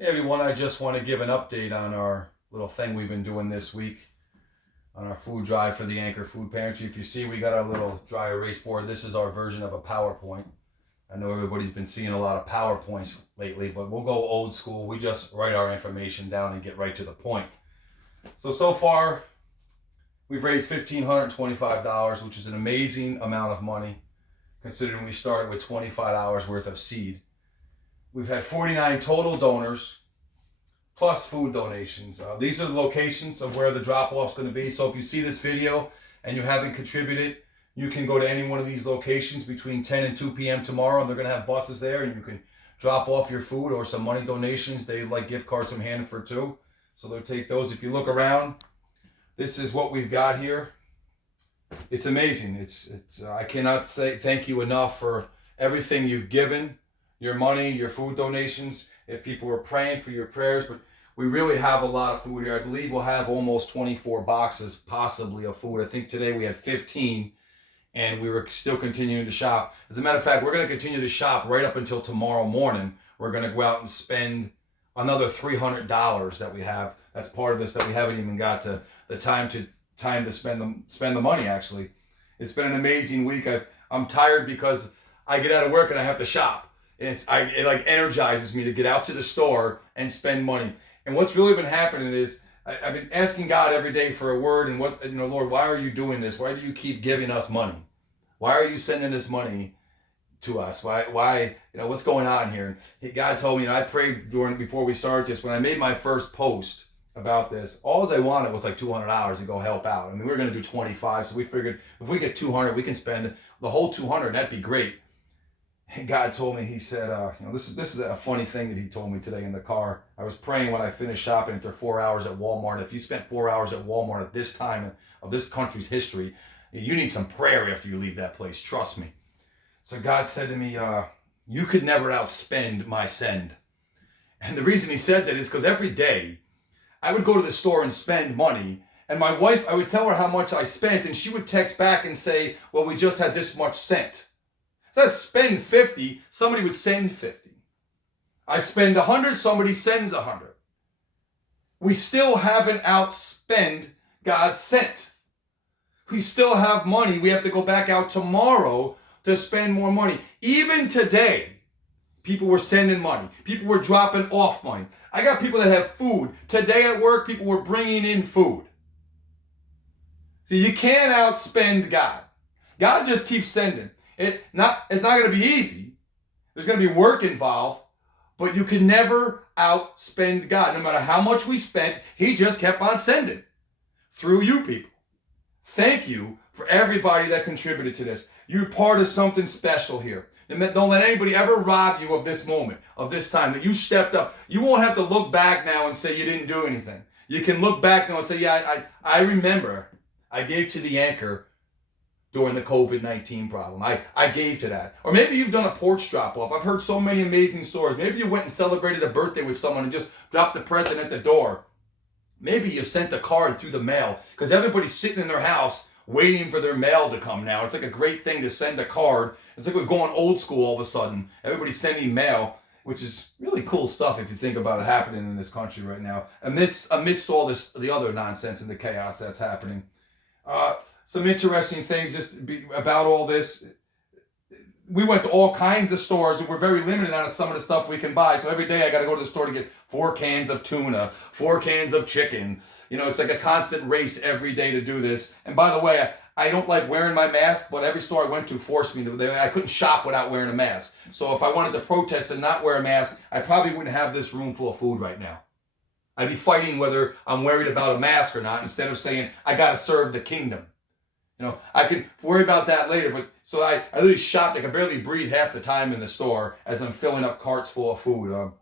Hey everyone, I just want to give an update on our little thing we've been doing this week on our food drive for the Anchor Food Pantry. If you see, we got our little dry erase board. This is our version of a PowerPoint. I know everybody's been seeing a lot of PowerPoints lately, but we'll go old school. We just write our information down and get right to the point. So far, we've raised $1,525, which is an amazing amount of money considering we started with $25 worth of seed. We've had 49 total donors, plus food donations. These are the locations of where the drop-off is going to be. So if you see this video and you haven't contributed, you can go to any one of these locations between 10 and 2 p.m. tomorrow. They're going to have buses there, and you can drop off your food or some money donations. They like gift cards from Hannaford too, so they'll take those. If you look around, this is what we've got here. It's amazing. It's I cannot say thank you enough for everything you've given. Your money, your food donations, if people were praying for your prayers, but we really have a lot of food here. I believe we'll have almost 24 boxes possibly of food. I think today we had 15 and we were still continuing to shop. As a matter of fact, we're going to continue to shop right up until tomorrow morning. We're going to go out and spend another $300 that we have. That's part of this that we haven't even got to the time to spend the money actually. It's been an amazing week. I'm tired because I get out of work and I have to shop. And it like energizes me to get out to the store and spend money. And what's really been happening is I've been asking God every day for a word and Lord, why are you doing this? Why do you keep giving us money? Why are you sending this money to us? Why what's going on here? And God told me, I prayed before we started this, when I made my first post about this, all I wanted was like $200 to go help out. I mean, we were going to do 25, so we figured if we get 200, we can spend the whole 200. That'd be great. And God told me, he said, this is a funny thing that he told me today in the car. I was praying when I finished shopping after 4 hours at Walmart. If you spent 4 hours at Walmart at this time of this country's history, you need some prayer after you leave that place. Trust me. So God said to me, you could never outspend my send. And the reason he said that is because every day I would go to the store and spend money. And my wife, I would tell her how much I spent, and she would text back and say, well, we just had this much sent. So I spend 50, somebody would send 50. I spend 100, somebody sends 100. We still haven't outspent God's sent. We still have money. We have to go back out tomorrow to spend more money. Even today, people were sending money. People were dropping off money. I got people that have food. Today at work, people were bringing in food. See, you can't outspend God. God just keeps sending. It's not going to be easy. There's going to be work involved, but you can never outspend God. No matter how much we spent, he just kept on sending through you people. Thank you for everybody that contributed to this. You're part of something special here. Don't let anybody ever rob you of this moment, of this time that you stepped up. You won't have to look back now and say you didn't do anything. You can look back now and say, yeah, I remember I gave to the Anchor during the COVID-19 problem. I gave to that. Or maybe you've done a porch drop-off. I've heard so many amazing stories. Maybe you went and celebrated a birthday with someone and just dropped the present at the door. Maybe you sent a card through the mail because everybody's sitting in their house waiting for their mail to come now. It's like a great thing to send a card. It's like we're going old school all of a sudden. Everybody's sending mail, which is really cool stuff if you think about it happening in this country right now. Amidst all this, the other nonsense and the chaos that's happening. Some interesting things about all this. We went to all kinds of stores and we're very limited on some of the stuff we can buy. So every day I got to go to the store to get 4 cans of tuna, 4 cans of chicken. It's like a constant race every day to do this. And by the way, I don't like wearing my mask, but every store I went to forced me to. I couldn't shop without wearing a mask. So if I wanted to protest and not wear a mask, I probably wouldn't have this room full of food right now. I'd be fighting whether I'm worried about a mask or not instead of saying, I got to serve the kingdom. I could worry about that later, but so I literally shopped. I could barely breathe half the time in the store as I'm filling up carts full of food.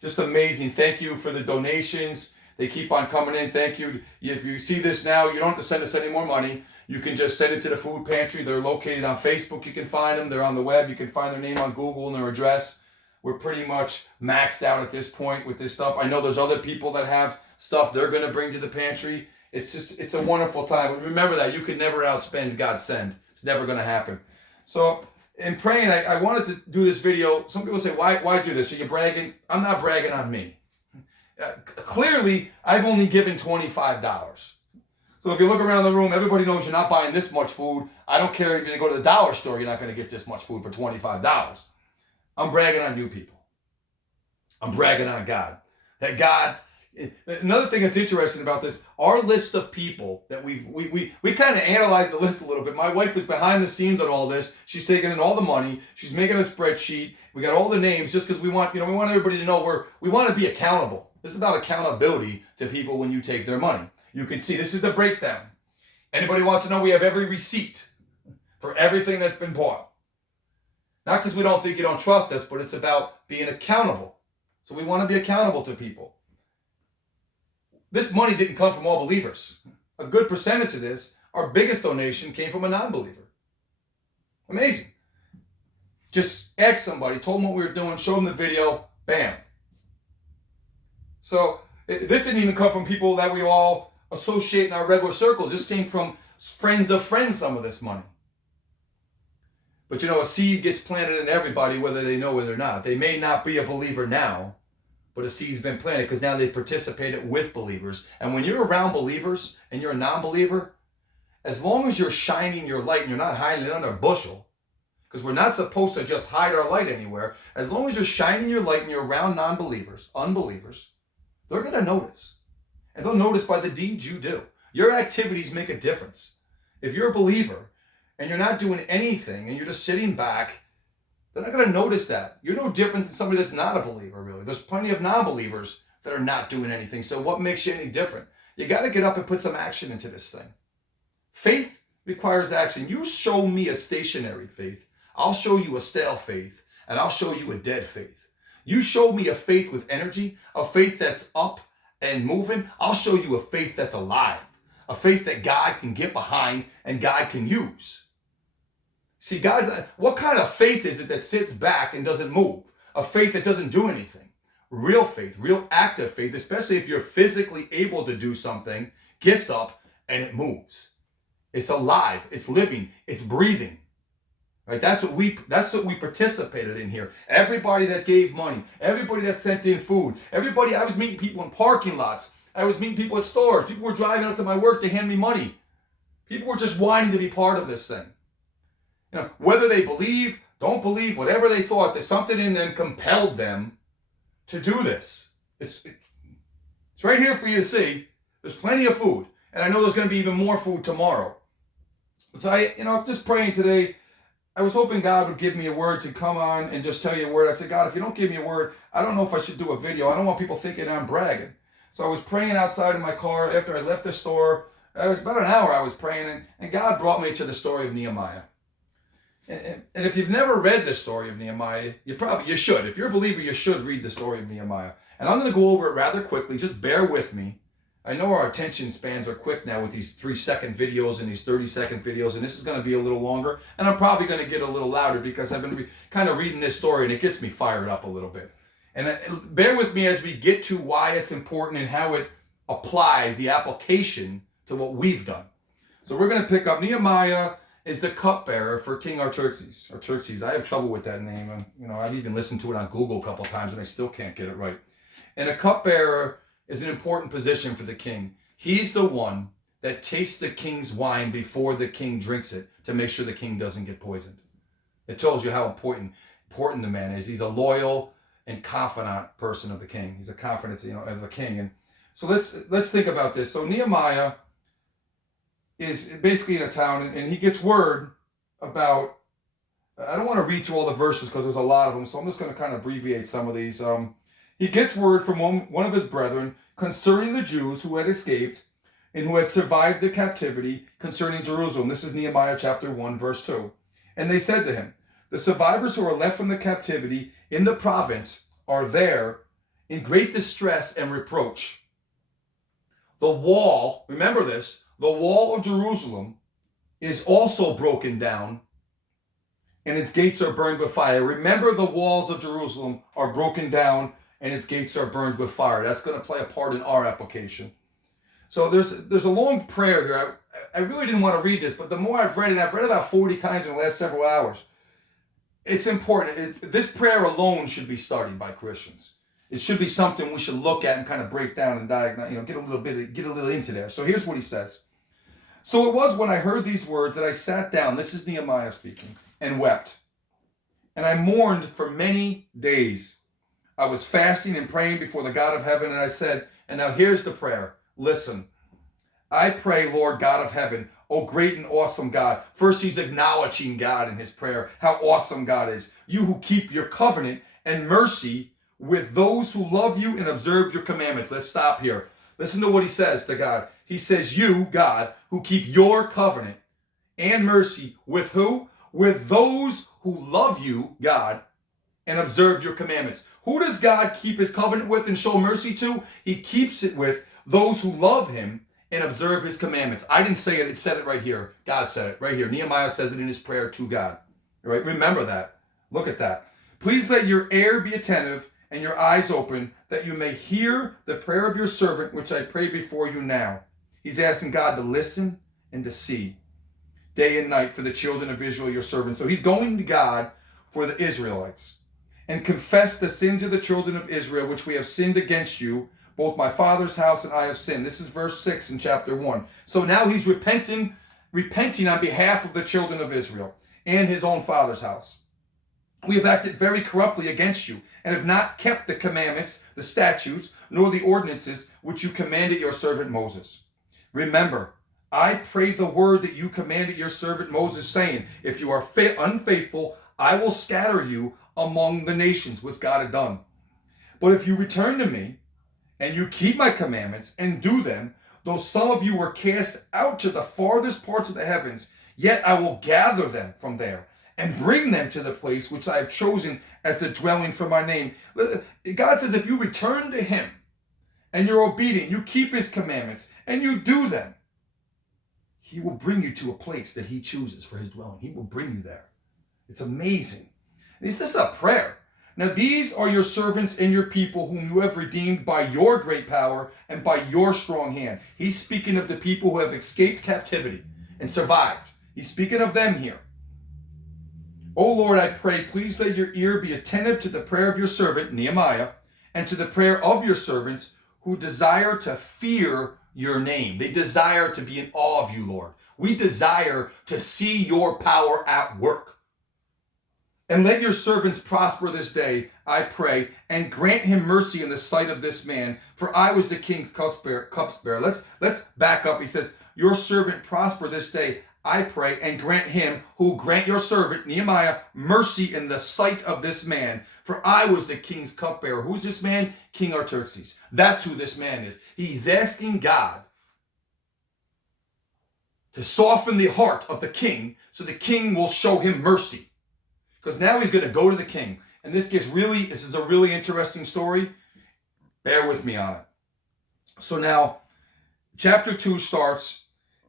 Just amazing. Thank you for the donations. They keep on coming in. Thank you. If you see this now, you don't have to send us any more money. You can just send it to the food pantry. They're located on Facebook. You can find them. They're on the web. You can find their name on Google and their address. We're pretty much maxed out at this point with this stuff. I know there's other people that have stuff they're going to bring to the pantry. It's a wonderful time. But remember that you could never outspend God's send. It's never going to happen. So in praying, I wanted to do this video. Some people say, why do this? Are you bragging? I'm not bragging on me. Clearly, I've only given $25. So if you look around the room, everybody knows you're not buying this much food. I don't care if you go to the dollar store, you're not going to get this much food for $25. I'm bragging on you people. I'm bragging on God. That God, another thing that's interesting about this, our list of people that we kind of analyzed the list a little bit. My wife was behind the scenes on all this. She's taking in all the money. She's making a spreadsheet. We got all the names just because we want everybody to know we want to be accountable. This is about accountability to people when you take their money. You can see this is the breakdown. Anybody wants to know, we have every receipt for everything that's been bought. Not because we don't think you don't trust us, but it's about being accountable. So we want to be accountable to people. This money didn't come from all believers. A good percentage of this, our biggest donation, came from a non-believer. Amazing. Just ask somebody, told them what we were doing, showed them the video, bam. So this didn't even come from people that we all associate in our regular circles. This came from friends of friends, some of this money. But a seed gets planted in everybody, whether they know it or not. They may not be a believer now, but a seed's been planted because now they participated with believers. And when you're around believers and you're a non-believer, as long as you're shining your light and you're not hiding it under a bushel, because we're not supposed to just hide our light anywhere, as long as you're shining your light and you're around non-believers, unbelievers, they're going to notice. And they'll notice by the deeds you do. Your activities make a difference. If you're a believer and you're not doing anything and you're just sitting back, they're not going to notice that. You're no different than somebody that's not a believer, really. There's plenty of non-believers that are not doing anything. So what makes you any different? You got to get up and put some action into this thing. Faith requires action. You show me a stationary faith, I'll show you a stale faith, and I'll show you a dead faith. You show me a faith with energy, a faith that's up and moving, I'll show you a faith that's alive, a faith that God can get behind and God can use. See, guys, what kind of faith is it that sits back and doesn't move? A faith that doesn't do anything. Real faith, real active faith, especially if you're physically able to do something, gets up and it moves. It's alive, it's living, it's breathing. Right? That's what we participated in here. Everybody that gave money, everybody that sent in food, everybody. I was meeting people in parking lots. I was meeting people at stores. People were driving up to my work to hand me money. People were just wanting to be part of this thing. Whether they believe, don't believe, whatever they thought, there's something in them compelled them to do this. It's right here for you to see. There's plenty of food. And I know there's going to be even more food tomorrow. So I'm just praying today. I was hoping God would give me a word to come on and just tell you a word. I said, God, if you don't give me a word, I don't know if I should do a video. I don't want people thinking I'm bragging. So I was praying outside in my car after I left the store. It was about an hour I was praying, and God brought me to the story of Nehemiah. And if you've never read the story of Nehemiah, you should. If you're a believer, you should read the story of Nehemiah. And I'm going to go over it rather quickly. Just bear with me. I know our attention spans are quick now with these 3-second videos and these 30-second videos, and this is going to be a little longer. And I'm probably going to get a little louder because I've been kind of reading this story, and it gets me fired up a little bit. And bear with me as we get to why it's important and how it applies, the application to what we've done. So we're going to pick up Nehemiah is the cupbearer for King Artaxerxes. Artaxerxes. I have trouble with that name. I've even listened to it on Google a couple times, and I still can't get it right. And a cupbearer is an important position for the king. He's the one that tastes the king's wine before the king drinks it to make sure the king doesn't get poisoned. It tells you how important the man is. He's a loyal and confidant person of the king. He's a confidant, of the king. And so let's think about this. So Nehemiah is basically in a town, and he gets word about. I don't want to read through all the verses because there's a lot of them, so I'm just going to kind of abbreviate some of these. He gets word from one of his brethren concerning the Jews who had escaped and who had survived the captivity concerning Jerusalem. This is Nehemiah chapter 1, verse 2. And they said to him, the survivors who are left from the captivity in the province are there in great distress and reproach. The wall, remember this, the wall of Jerusalem is also broken down and its gates are burned with fire. Remember, the walls of Jerusalem are broken down and its gates are burned with fire. That's going to play a part in our application. So there's a long prayer here. I really didn't want to read this, but the more I've read it, I've read it about 40 times in the last several hours. It's important. This prayer alone should be studied by Christians. it should be something we should look at and kind of break down and diagnose, get a little into there. So here's what he says. So it was when I heard these words that I sat down, this is Nehemiah speaking, and wept. And I mourned for many days. I was fasting and praying before the God of heaven, and I said, and now here's the prayer. Listen, I pray, Lord God of heaven, oh great and awesome God. First, he's acknowledging God in his prayer, how awesome God is. You who keep your covenant and mercy with those who love you and observe your commandments. Let's stop here. Listen to what he says to God. He says, you, God, who keep your covenant and mercy with who? With those who love you, God, and observe your commandments. Who does God keep his covenant with and show mercy to? He keeps it with those who love him and observe his commandments. I didn't say it. It said it right here. God said it right here. Nehemiah says it in his prayer to God. All right? Remember that. Look at that. Please let your ear be attentive and your eyes open, that you may hear the prayer of your servant, which I pray before you now. He's asking God to listen and to see day and night for the children of Israel, your servants. So he's going to God for the Israelites. And confess the sins of the children of Israel, which we have sinned against you, both my father's house and I have sinned. This is verse 6 in chapter 1. So now he's repenting on behalf of the children of Israel and his own father's house. We have acted very corruptly against you, and have not kept the commandments, the statutes, nor the ordinances which you commanded your servant Moses. Remember, I pray the word that you commanded your servant Moses, saying, if you are unfaithful, I will scatter you among the nations, which God had done. But if you return to me, and you keep my commandments and do them, though some of you were cast out to the farthest parts of the heavens, yet I will gather them from there and bring them to the place which I have chosen as a dwelling for my name. God says, if you return to him and you're obedient, you keep his commandments and you do them, he will bring you to a place that he chooses for his dwelling. He will bring you there. It's amazing. This is a prayer. Now these are your servants and your people whom you have redeemed by your great power and by your strong hand. He's speaking of the people who have escaped captivity and survived. He's speaking of them here. O Lord, I pray, please let your ear be attentive to the prayer of your servant, Nehemiah, and to the prayer of your servants who desire to fear your name. They desire to be in awe of you, Lord. We desire to see your power at work. And let your servants prosper this day, I pray, and grant him mercy in the sight of this man, for I was the king's cupbearer. Let's back up. He says, your servant prosper this day, I pray, and grant him who grant your servant, Nehemiah, mercy in the sight of this man, for I was the king's cupbearer. Who's this man? King Artaxerxes. That's who this man is. He's asking God to soften the heart of the king so the king will show him mercy. Because now he's going to go to the king. And this is a really interesting story. Bear with me on it. So now, chapter 2 starts,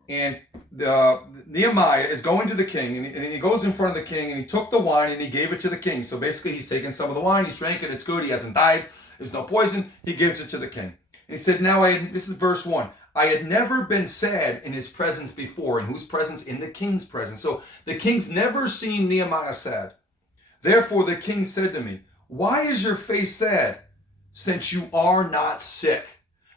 and Nehemiah is going to the king, and he goes in front of the king, and he took the wine, and he gave it to the king. So basically, he's taken some of the wine, he's drank it, it's good, he hasn't died, there's no poison, he gives it to the king. And he said, this is verse 1, I had never been sad in his presence before. In whose presence? In the king's presence. So the king's never seen Nehemiah sad. Therefore the king said to me, why is your face sad, since you are not sick?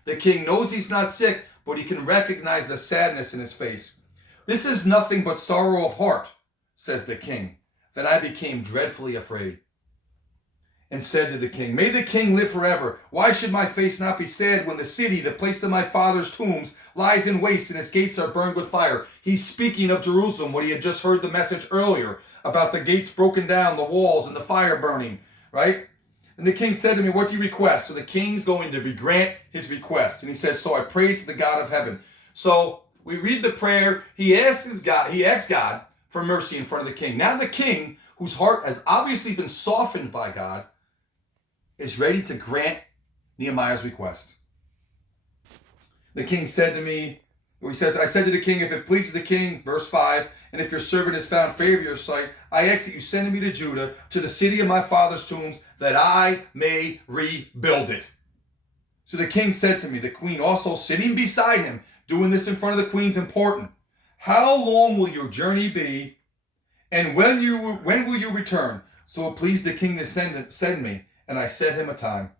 The king knows he's not sick, but he can recognize the sadness in his face. This is nothing but sorrow of heart, says the king. Then I became dreadfully afraid and said to the king, may the king live forever. Why should my face not be sad when the city, the place of my father's tombs, lies in waste and its gates are burned with fire? He's speaking of Jerusalem, when he had just heard the message earlier about the gates broken down, the walls, and the fire burning, right? And the king said to me, what do you request? So the king's going to grant his request. And he says, so I prayed to the God of heaven. So we read the prayer. He asks God for mercy in front of the king. Now the king, whose heart has obviously been softened by God, is ready to grant Nehemiah's request. The king said to me, he says, I said to the king, if it pleases the king, verse 5, and if your servant has found favor in your sight, I ask that you send me to Judah, to the city of my father's tombs, that I may rebuild it. So the king said to me, the queen also sitting beside him, doing this in front of the queen's important. How long will your journey be, and when will you return? So it pleased the king to send me, and I set him a time.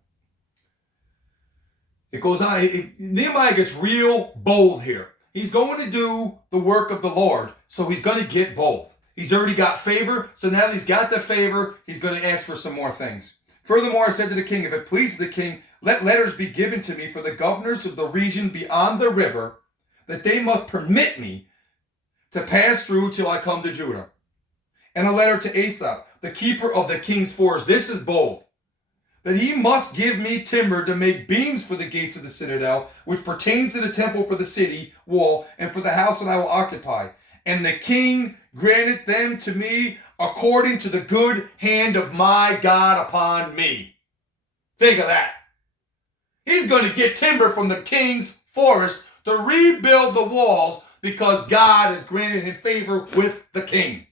It goes on. Nehemiah gets real bold here. He's going to do the work of the Lord, so he's going to get bold. He's already got favor, so now that he's got the favor, he's going to ask for some more things. Furthermore, I said to the king, if it pleases the king, let letters be given to me for the governors of the region beyond the river, that they must permit me to pass through till I come to Judah. And a letter to Asaph, the keeper of the king's forest. This is bold. That he must give me timber to make beams for the gates of the citadel, which pertains to the temple for the city wall and for the house that I will occupy. And the king granted them to me according to the good hand of my God upon me. Think of that. He's going to get timber from the king's forest to rebuild the walls because God has granted him favor with the king.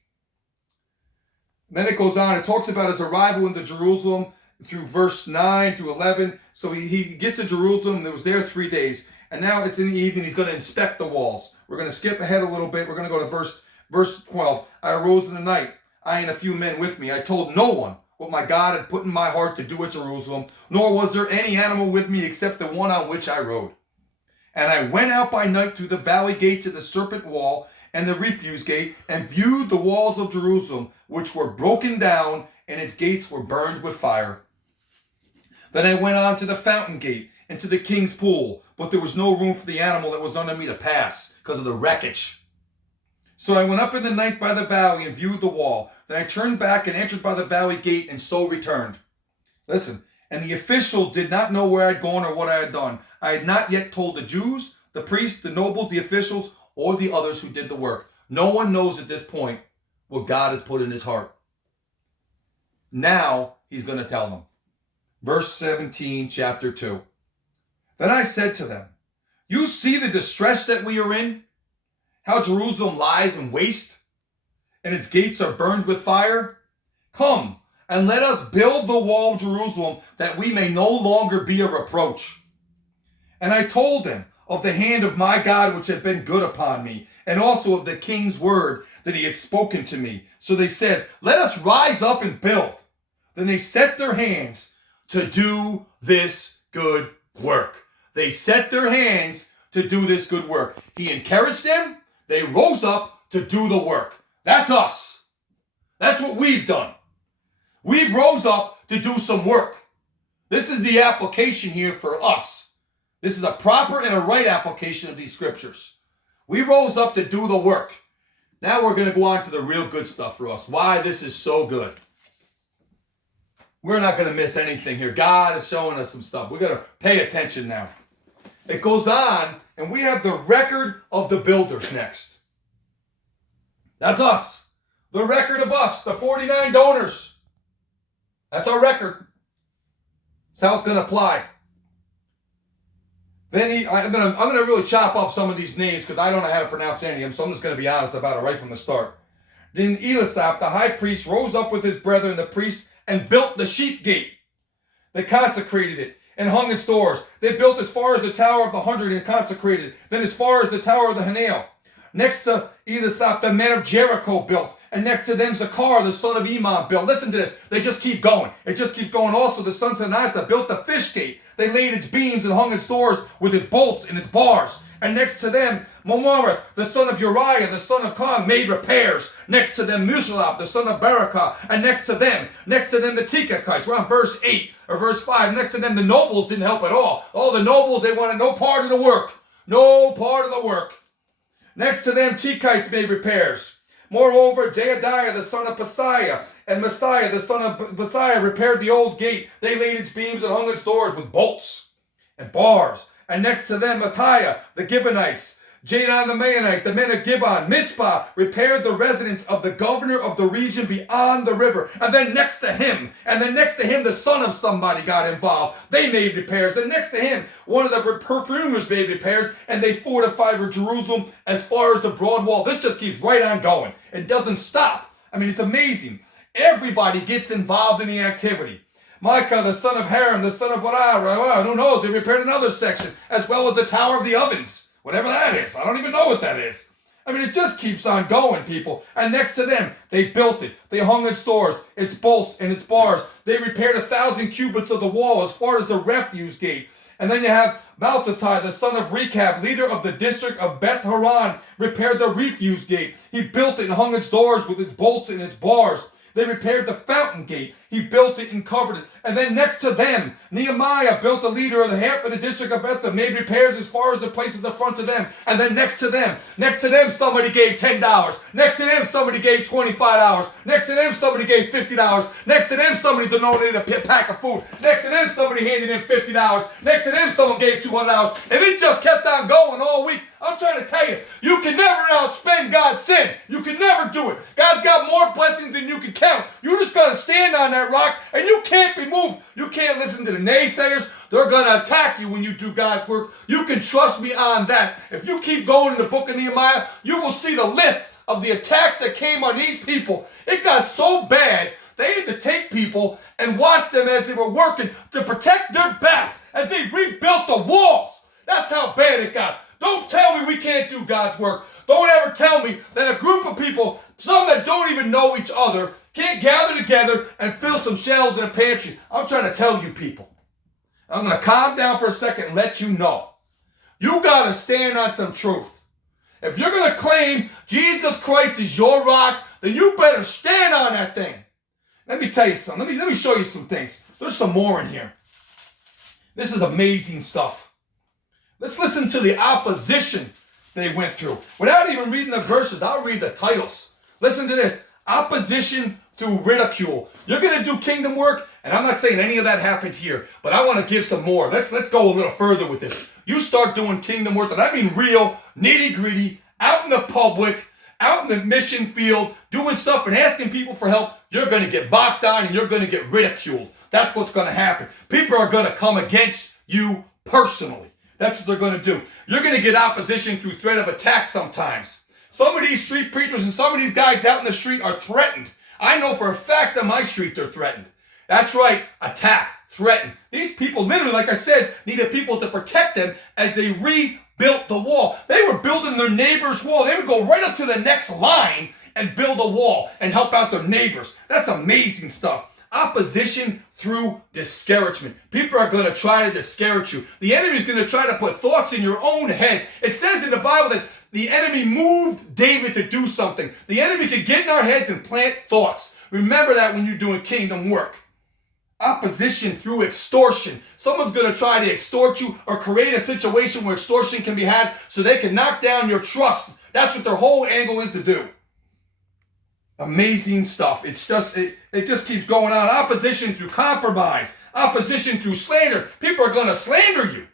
Then it goes on. It talks about his arrival into Jerusalem through verse 9 to 11. So he gets to Jerusalem and was there 3 days. And now it's in the evening. He's going to inspect the walls. We're going to skip ahead a little bit. We're going to go to verse 12. I arose in the night, I and a few men with me. I told no one what my God had put in my heart to do at Jerusalem, nor was there any animal with me except the one on which I rode. And I went out by night through the valley gate to the serpent wall and the refuse gate, and viewed the walls of Jerusalem, which were broken down, and its gates were burned with fire. Then I went on to the fountain gate and to the king's pool, but there was no room for the animal that was under me to pass because of the wreckage. So I went up in the night by the valley and viewed the wall. Then I turned back and entered by the valley gate and so returned. Listen, and the officials did not know where I'd gone or what I had done. I had not yet told the Jews, the priests, the nobles, the officials, or the others who did the work. No one knows at this point what God has put in his heart. Now he's going to tell them. Verse 17, chapter 2. Then I said to them, you see the distress that we are in? How Jerusalem lies in waste, and its gates are burned with fire? Come, and let us build the wall of Jerusalem, that we may no longer be a reproach. And I told them of the hand of my God which had been good upon me, and also of the king's word that he had spoken to me. So they said, let us rise up and build. Then they set their hands to do this good work. They set their hands to do this good work. He encouraged them. They rose up to do the work. That's us. That's what we've done. We've rose up to do some work. This is the application here for us. This is a proper and a right application of these scriptures. We rose up to do the work. Now we're going to go on to the real good stuff for us. Why this is so good. We're not going to miss anything here. God is showing us some stuff. We're going to pay attention now. It goes on, and we have the record of the builders next. That's us. The record of us, the 49 donors. That's our record. That's how it's going to apply. Then I'm going to really chop up some of these names because I don't know how to pronounce any of them, so I'm just going to be honest about it right from the start. Then Elisab, the high priest, rose up with his brethren, the priest, and built the sheep gate. They consecrated it and hung its doors. They built as far as the Tower of the 100 and consecrated, then as far as the Tower of the Hanel. Next to Elisab, the men of Jericho built, and next to them Zachar, the son of Imam, built. Listen to this. They just keep going. It just keeps going. Also, the sons of Nasa built the fish gate. They laid its beams and hung its doors with its bolts and its bars. And next to them, Momareth, the son of Uriah, the son of Kong, made repairs. Next to them, Mushalab, the son of Barakah. And next to them, the Tekakites. We're on verse 8 or verse 5. Next to them, the nobles didn't help at all. All the nobles, they wanted no part of the work. No part of the work. Next to them, Tekites made repairs. Moreover, Jeadiah, the son of Paseah, and Messiah, the son of Messiah, repaired the old gate. They laid its beams and hung its doors with bolts and bars. And next to them, Micaiah, the Gibeonites, Jadon the Maonite, the men of Gibeon, Mitzpah, repaired the residence of the governor of the region beyond the river. And then next to him, the son of somebody got involved. They made repairs. And next to him, one of the perfumers made repairs, and they fortified Jerusalem as far as the broad wall. This just keeps right on going. It doesn't stop. I mean, it's amazing. Everybody gets involved in the activity. Micah, the son of Haram, the son of Barah, who knows, they repaired another section, as well as the Tower of the Ovens. Whatever that is. I don't even know what that is. I mean, it just keeps on going, people. And next to them, they built it. They hung its doors, its bolts, and its bars. They repaired 1,000 cubits of the wall as far as the refuse gate. And then you have Maltatai, the son of Rechab, leader of the district of Beth Horon, repaired the refuse gate. He built it and hung its doors with its bolts and its bars. They repaired the fountain gate. He built it and covered it. And then next to them, Nehemiah built the leader of the half of the district of Bethel, made repairs as far as the places in front of them. And then next to them, somebody gave $10. Next to them, somebody gave $25. Next to them, somebody gave $50. Next to them, somebody donated a pack of food. Next to them, somebody handed in $50. Next to them, someone gave $200. And it just kept on going all week. I'm trying to tell you, you can never outspend God's sin. You can never do it. God's got more blessings than you can count. You just got to stand on that rock, and you can't be moved. You can't listen to the naysayers. They're going to attack you when you do God's work. You can trust me on that. If you keep going in the book of Nehemiah, you will see the list of the attacks that came on these people. It got so bad, they had to take people and watch them as they were working to protect their backs as they rebuilt the walls. That's how bad it got. Don't tell me we can't do God's work. Don't ever tell me that a group of people, some that don't even know each other, can't gather together and fill some shelves in a pantry. I'm trying to tell you people. I'm going to calm down for a second and let you know. You got to stand on some truth. If you're going to claim Jesus Christ is your rock, then you better stand on that thing. Let me tell you something. Let me show you some things. There's some more in here. This is amazing stuff. Let's listen to the opposition they went through. Without even reading the verses, I'll read the titles. Listen to this. Opposition through ridicule. You're going to do kingdom work, and I'm not saying any of that happened here, but I want to give some more. Let's go a little further with this. You start doing kingdom work, and I mean real, nitty-gritty, out in the public, out in the mission field, doing stuff and asking people for help, you're going to get mocked on and you're going to get ridiculed. That's what's going to happen. People are going to come against you personally. That's what they're going to do. You're going to get opposition through threat of attack sometimes. Some of these street preachers and some of these guys out in the street are threatened. I know for a fact on my street they're threatened. That's right, attack, threaten. These people literally, like I said, needed people to protect them as they rebuilt the wall. They were building their neighbor's wall. They would go right up to the next line and build a wall and help out their neighbors. That's amazing stuff. Opposition through discouragement. People are going to try to discourage you. The enemy is going to try to put thoughts in your own head. It says in the Bible that the enemy moved David to do something. The enemy can get in our heads and plant thoughts. Remember that when you're doing kingdom work. Opposition through extortion. Someone's going to try to extort you or create a situation where extortion can be had so they can knock down your trust. That's what their whole angle is to do. Amazing stuff. It just keeps going on. Opposition through compromise. Opposition through slander. People are going to slander you.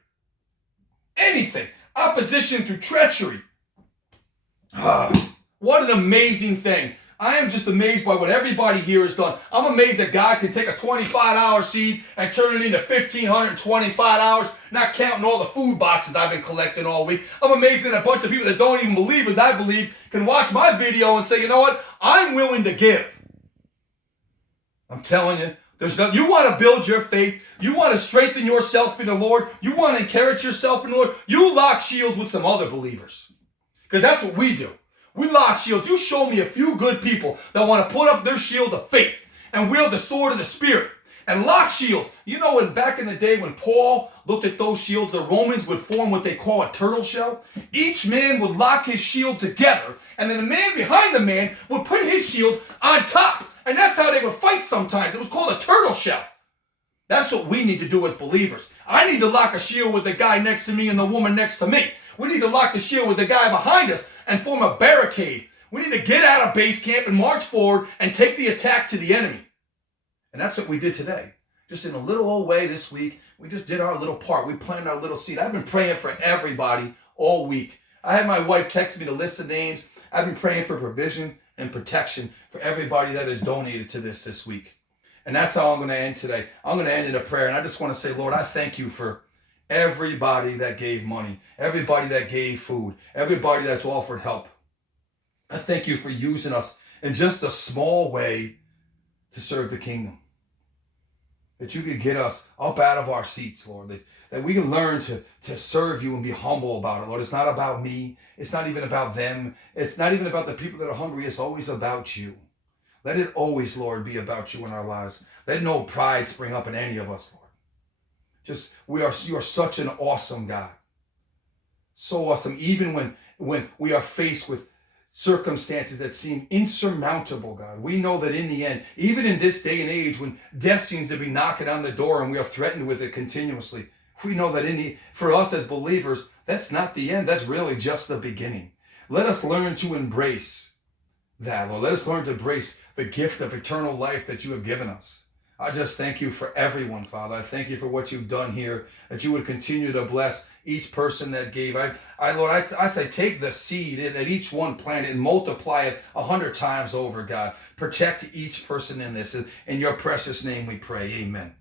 Anything. Opposition through treachery. What an amazing thing. I am just amazed by what everybody here has done. I'm amazed that God can take a 25-hour seed and turn it into 1,525 hours, not counting all the food boxes I've been collecting all week. I'm amazed that a bunch of people that don't even believe as I believe can watch my video and say, you know what? I'm willing to give. I'm telling you, you want to build your faith. You want to strengthen yourself in the Lord. You want to encourage yourself in the Lord. You lock shields with some other believers. Because that's what we do. We lock shields. You show me a few good people that want to put up their shield of faith and wield the sword of the Spirit and lock shields. You know, when back in the day when Paul looked at those shields, the Romans would form what they call a turtle shell. Each man would lock his shield together, and then the man behind the man would put his shield on top. And that's how they would fight sometimes. It was called a turtle shell. That's what we need to do as believers. I need to lock a shield with the guy next to me and the woman next to me. We need to lock the shield with the guy behind us and form a barricade. We need to get out of base camp and march forward and take the attack to the enemy. And that's what we did today. Just in a little old way this week, we just did our little part. We planted our little seed. I've been praying for everybody all week. I had my wife text me the list of names. I've been praying for provision and protection for everybody that has donated to this week. And that's how I'm going to end today. I'm going to end in a prayer. And I just want to say, Lord, I thank you for everybody that gave money, everybody that gave food, everybody that's offered help. I thank you for using us in just a small way to serve the kingdom. That you could get us up out of our seats, Lord. That we can learn to serve you and be humble about it, Lord. It's not about me. It's not even about them. It's not even about the people that are hungry. It's always about you. Let it always, Lord, be about you in our lives. Let no pride spring up in any of us, Lord. You are such an awesome God. So awesome. Even when we are faced with circumstances that seem insurmountable, God, we know that in the end, even in this day and age when death seems to be knocking on the door and we are threatened with it continuously, we know that for us as believers, that's not the end. That's really just the beginning. Let us learn to embrace that, Lord. Let us learn to embrace the gift of eternal life that you have given us. I just thank you for everyone, Father. I thank you for what you've done here, that you would continue to bless each person that gave. Lord, I say take the seed that each one planted and multiply it 100 times over, God. Protect each person in this. In your precious name we pray. Amen.